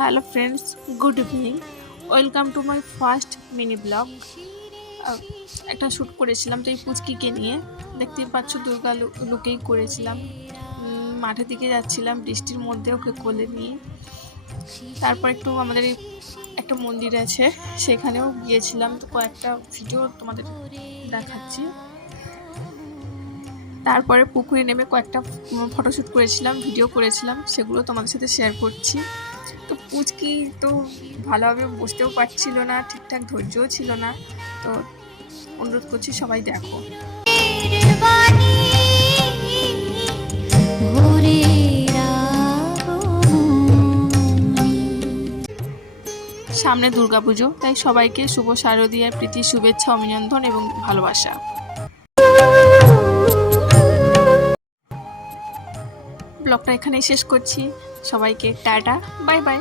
Hello friends, good evening. Welcome to my first mini blog. একটা shoot করেছিলাম তো এই পুচকিকে নিয়ে, দেখতেই পাচ্ছ দুর্গা লুকেই করেছিলাম। মাঠের দিকে যাচ্ছিলাম বৃষ্টির মধ্যে ওকে কোলে নিয়ে। তারপর একটু আমাদের এই একটা মন্দির আছে, সেখানেও গিয়েছিলাম, তো কয়েকটা ভিডিও তোমাদের দেখাচ্ছি। তারপরে পুকুরে নেমে কয়েকটা ফটোশ্যুট করেছিলাম, ভিডিও করেছিলাম, সেগুলো তোমাদের সাথে শেয়ার করছি। তো পুচকি তো ভালোভাবে বসতেও পারছিল না, ঠিকঠাক ধৈর্যও ছিল না, তো অনুরোধ করছি সবাই দেখো। সামনে দুর্গাপুজো, তাই সবাইকে শুভ শারদীয়ার প্রীতি শুভেচ্ছা, অভিনন্দন এবং ভালোবাসা। ব্লগটা এখানেই শেষ করছি। সবাইকে টাটা, বাই বাই।